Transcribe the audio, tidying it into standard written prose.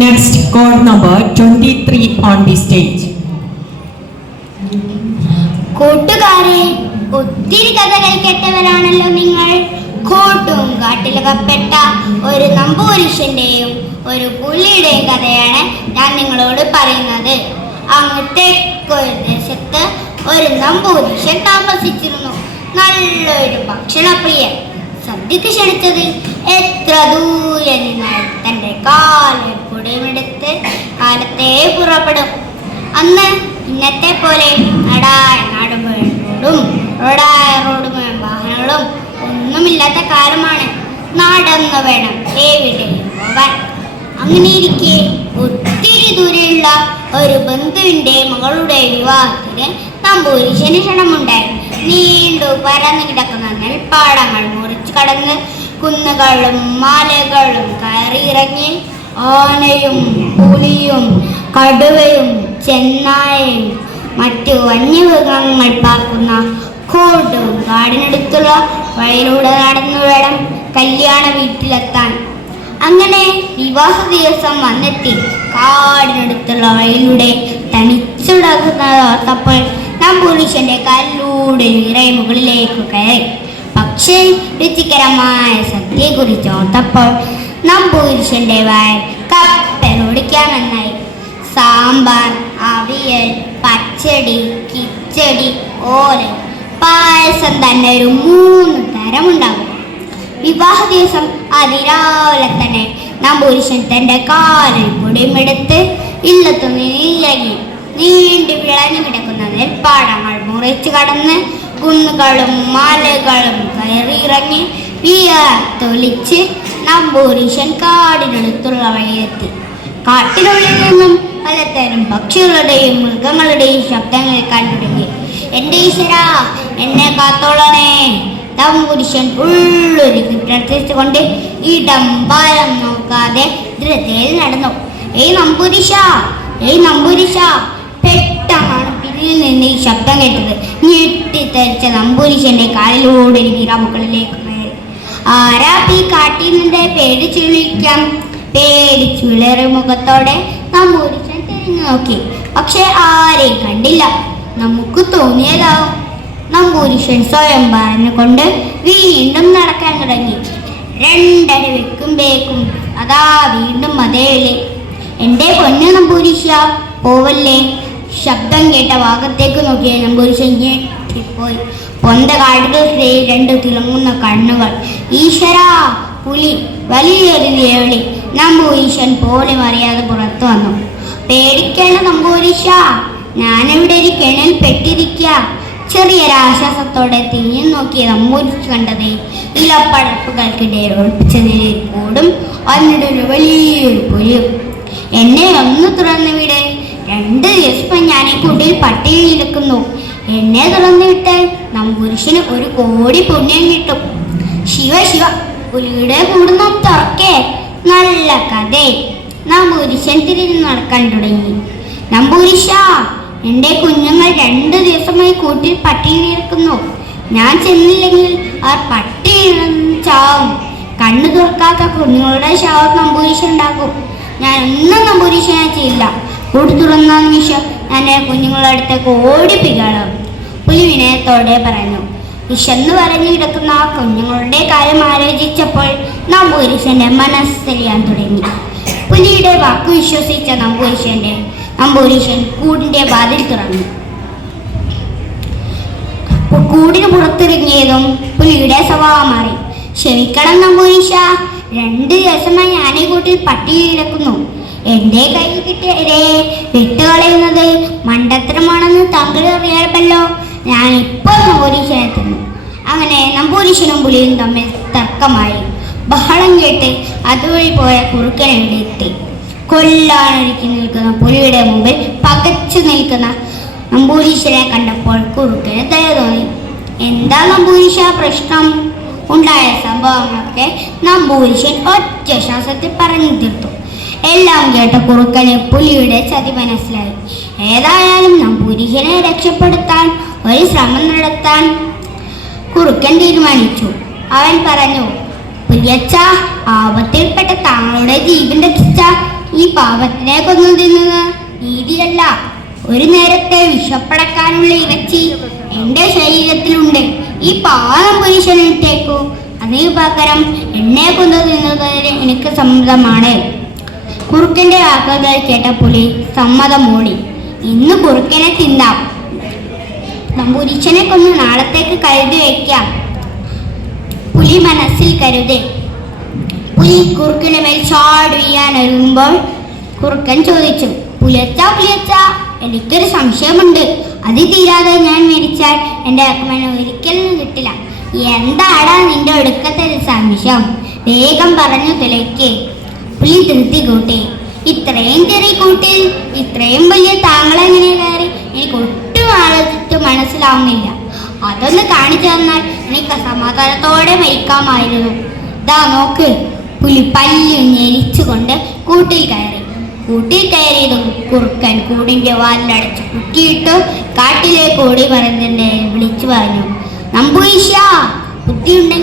Next, code number 23 on the stage. കൂട്ടുകാരെ, ഒത്തിരി കഥകൾ കേട്ടവരാണല്ലോ നിങ്ങൾ. കൂട്ടും കാട്ടിലകപ്പെട്ട ഒരു നമ്പൂരിശന്റെയും ഒരു പുലിയുടെയും കഥയാണ് ഞാൻ നിങ്ങളോട് പറയുന്നത്. അങ്ങത്തെ ഒരു ദേശത്ത് ഒരു നമ്പൂരിശൻ താമസിച്ചിരുന്നു. നല്ലൊരു ഭക്ഷണപ്രിയൻ. സദ്യക്ക് ക്ഷണിച്ചത് എത്ര ദൂരെ നിന്നാൽ തൻ്റെ കാലും കുടയുമെടുത്ത് കാലത്തെ പുറപ്പെടും. അന്ന് ഇന്നത്തെ പോലെ നാടും റോഡും വാഹനങ്ങളും ഒന്നുമില്ലാത്ത കാലമാണ്. നടന്നു വേണം എവിടെയും പോകാൻ. അങ്ങനെയിരിക്കെ ഒത്തിരി ദൂരെയുള്ള ഒരു ബന്ധുവിൻ്റെ മകളുടെ വിവാഹത്തിന് നമ്പൂരിശന് ക്ഷണമുണ്ടായി. നീണ്ടു പരന്നു കിടക്കുന്ന നെൽപ്പാടങ്ങൾ മുറിച്ചു കടന്ന് കുന്നുകളും മലകളും കയറിയിറങ്ങി ആനയും പുലിയും കടുവയും ചെന്നായയും മറ്റു വന്യമൃഗങ്ങൾ പാർക്കുന്ന കൊടും കാടിനടുത്തുള്ള വഴിയിലൂടെ നടന്നു വേണം കല്യാണ വീട്ടിലെത്താൻ. അങ്ങനെ വിവാഹ ദിവസം വന്നെത്തി കാടിനടുത്തുള്ള വഴിയിലൂടെ തനിച്ചുടങ്ങുന്നതോർത്തപ്പോൾ നമ്പൂരിശന്റെ കല്ലൂടെ ഇറയെ മുകളിലേക്ക് കയറി. പക്ഷേ രുചികരമായ സദ്യയെക്കുറിച്ച് ഓർത്തപ്പോൾ നമ്പൂരിശന്റെ വായിൽ കപ്പലോടിക്കാമെന്നായി. സാമ്പാർ, അവിയൽ, പച്ചടി, കിച്ചടി, ഓലൻ, പായസം തന്നെ ഒരു 3 തരമുണ്ടാകും. വിവാഹ ദിവസം അതിരാവിലെ തന്നെ നമ്പൂരിശൻ തൻ്റെ കാലിൽ പൊടിയുമെടുത്ത് ഇല്ലത്തുനിന്ന് ഇറങ്ങി. നീണ്ടു വിളഞ്ഞു കിടക്കുന്ന നെൽപ്പാടങ്ങൾ മുറിച്ചു കടന്ന് കുന്നുകളും മലകളും കയറിയിറങ്ങി വിയർത്തൊലിച്ച് നമ്പൂരിശൻ കാടിനടുത്തുള്ള വഴിയെത്തി. കാട്ടിനുള്ളിൽ നിന്നും പലതരം പക്ഷികളുടെയും മൃഗങ്ങളുടെയും ശബ്ദം കേൾക്കാൻ തുടങ്ങി. എൻ്റെ ഈശ്വരാ, എന്നെ കാത്തോളണേ. നമ്പൂരിശൻ ഉള്ളൊരുക്കി പ്രാർത്ഥിച്ചുകൊണ്ട് ഇടം വലം നോക്കാതെ ധൃതിയിൽ നടന്നു. ഏയ് നമ്പൂരിശ! പെട്ടെന്നാണ് പിന്നിൽ നിന്ന് ഈ ശബ്ദം കേട്ടത്. ഞെട്ടിത്തെറിച്ച നമ്പൂരിശന്റെ കാലിലൂടെ മുകളിലേക്ക് കയറി. ആരാ ഈ കാട്ടിൽ നിന്റെ പേര് ചുളിക്കാം? പേടിച്ചുളേറിയ മുഖത്തോടെ നമ്പൂരിശൻ തിരിഞ്ഞു നോക്കി. പക്ഷെ ആരെയും കണ്ടില്ല. നമുക്ക് തോന്നിയതാവും. നമ്പൂരിശൻ സ്വയം പറഞ്ഞുകൊണ്ട് വീണ്ടും നടക്കാൻ തുടങ്ങി. 2 അടി വെക്കുമ്പേക്കും അതാ വീണ്ടും അതേ വിളി. എൻ്റെ പൊന്നു നമ്പൂരിശ, പോവല്ലേ. ശബ്ദം കേട്ട ഭാഗത്തേക്ക് നോക്കിയ നമ്പൂരിശൻ ഞെട്ടിപ്പോയി. പൊന്ത കാടുകൾക്കിടയിൽ 2 തിളങ്ങുന്ന കണ്ണുകൾ. ഈശ്വരാ, പുലി! വലിയൊരു നിലവിളി. നമ്പൂരിശൻ പോലും അറിയാതെ പുറത്തു വന്നു. പേടിക്കേണ്ട നമ്പൂരിശ, ഞാനിവിടെ ഒരു കിണൽ പെട്ടിരിക്കുക. ചെറിയൊരാശ്വാസത്തോടെ തിരിഞ്ഞു നോക്കിയ നമ്പൂരിശ കണ്ടതേ ഇലപ്പടർപ്പുകൾക്കിടയിൽ ഒളിപ്പിച്ച നിലയിൽ കൂടും അതിനൊരു വലിയൊരു പുലിയും. എന്നെ ഒന്ന് തുറന്നു വിട്. 2 ദിവസം ഞാൻ ഈ കുടിയിൽ പട്ടിണിയിലെക്കുന്നു. എന്നെ തുറന്നു വിട്ടാൽ നമ്പൂരിശന് 1 കോടി പുണ്യം കിട്ടും. ശിവ, പുലിയുടെ കൂട് നാം തുറക്കേ. നല്ല കഥേ. നമ്പൂരിശൻ തിരിഞ്ഞു നടക്കാൻ തുടങ്ങി. നമ്പൂരിശ, എൻ്റെ കുഞ്ഞുങ്ങൾ 2 ദിവസമായി കൂട്ടിൽ പട്ടിണിയിരിക്കുന്നു. ഞാൻ ചെന്നില്ലെങ്കിൽ അവർ പട്ടിണി ചാവും. കണ്ണു തുറക്കാത്ത കുഞ്ഞുങ്ങളുടെ ശവം നമ്പൂരിശൻ ഉണ്ടാക്കും. ഞാൻ ഒന്നും നമ്പൂരിശനെ ചെയ്യില്ല. കൂടി തുറന്ന നിമിഷം ഞാൻ കുഞ്ഞുങ്ങളുടെ അടുത്തേക്ക് ഓടിപ്പിക്കണം. പുലി വിനയത്തോടെ പറഞ്ഞു. വിശന്ന് പറഞ്ഞു കിടക്കുന്ന ആ കുഞ്ഞുങ്ങളുടെ കാര്യം ആലോചിച്ചപ്പോൾ നമ്പൂരിശന്റെ മനസ്സലിയാൻ തുടങ്ങി. പുലിയുടെ വാക്കു വിശ്വസിച്ച നമ്പൂരിശൻ കൂടിന്റെ വാതിൽ തുറന്നു. കൂടിന് പുറത്തിറങ്ങിയതും പുലിയുടെ സ്വഭാവം മാറി. ക്ഷമിക്കണം നമ്പൂരിശ, 2 ദിവസമായി ഞാൻ ഈ കൂട്ടിൽ പട്ടിണി കിടക്കുന്നു. എൻ്റെ കയ്യിൽ കിട്ടിയവരെ വിട്ടുകളയുന്നത് മണ്ടത്തരമാണെന്ന് താങ്കൾ അറിയാമല്ലോ. ഞാൻ ഇപ്പോൾ നമ്പൂരിശനെ തിന്നു. അങ്ങനെ നമ്പൂരിശനും പുലിയും തമ്മിൽ തർക്കമായി. ബഹളം കേട്ട് അതുവഴി പോയ കുറുക്കൻ ഇവിടെ എത്തി. കൊല്ലാനൊരുക്കി നിൽക്കുന്ന പുലിയുടെ മുമ്പിൽ പകച്ചു നിൽക്കുന്ന നമ്പൂരിശനെ കണ്ടപ്പോൾ കുറുക്കന് ദയ തോന്നി. എന്താ നമ്പൂരിശ പ്രശ്നം? ഉണ്ടായ സംഭവങ്ങളൊക്കെ നമ്പൂരിശൻ ഒറ്റ ശ്വാസത്തിൽ പറഞ്ഞു തീർത്തു. എല്ലാം കേട്ട കുറുക്കന് പുലിയുടെ ചതി മനസ്സിലായി. ഏതായാലും നമ്പൂരിശനെ രക്ഷപ്പെടുത്താൻ ഒരു ശ്രമം നടത്താൻ കുറുക്കൻ തീരുമാനിച്ചു. അവൻ പറഞ്ഞു, പുലിയച്ച, ആപത്തിൽപ്പെട്ട താങ്കളുടെ ജീവൻ രക്ഷിച്ച ഈ പാവത്തിനെ കൊന്നു തിന്നത് നീതിയല്ല. ഒരു നേരത്തെ വിഷപ്പടക്കാനുള്ള ഇറച്ചി എന്റെ ശരീരത്തിലുണ്ട്. ഈ പാവം പുരുഷനെ ഇട്ടേക്കൂ. അതിന് പകരം എന്നെ കൊന്നു തിന്നതിന് എനിക്ക് സമ്മതമാണ്. കുറുക്കന്റെ വാക്കുകൾ കേട്ട പുലി സമ്മതം മൂടി. ഇന്ന് കുറുക്കനെ തിന്നാം. നമ്പൂരിശനെ കൊന്ന് നാളത്തേക്ക് കരുതി വയ്ക്കാം. പുലി മനസ്സിൽ കരുതി. പുലി കുറുക്കന്റെ മേൽ ചാടി വീഴാനൊരുങ്ങുമ്പോൾ കുറുക്കൻ ചോദിച്ചു, പുലിയച്ച പുലിയച്ച, എനിക്കൊരു സംശയമുണ്ട്. അത് തീരാതെ ഞാൻ മരിച്ചാൽ എൻ്റെ ആത്മാവിനെ ഒരിക്കലും കിട്ടില്ല. എന്താടാ നിന്റെ ഒടുക്കത്തെ ഒരു സംശയം? വേഗം പറഞ്ഞു തുലയ്ക്ക്. പുലി ധൃതി കൂട്ടി. ഇത്രയും ചെറിയ കൂട്ടിൽ ഇത്രയും വലിയ താങ്കളെങ്ങനെ കയറി? എനിക്ക് ഒട്ടും ആലോചിച്ച് മനസ്സിലാവുന്നില്ല. അതൊന്ന് കാണിച്ചു തന്നാൽ എനിക്ക് സമാധാനത്തോടെ മരിക്കാമായിരുന്നു. ദാ നോക്ക്. പുലി പല്ലു ഞെരിച്ചുകൊണ്ട് കൂട്ടിൽ കയറി. കൂട്ടിൽ കയറിയതും കുറുക്കൻ കൂടിന്റെ വാലിലടച്ച് കുറ്റിയിട്ടു കാട്ടിലേക്ക് ഓടി പറഞ്ഞിട്ട് വിളിച്ചു പറഞ്ഞു, നമ്പൂരിശ, ബുദ്ധിയുണ്ടെങ്കിൽ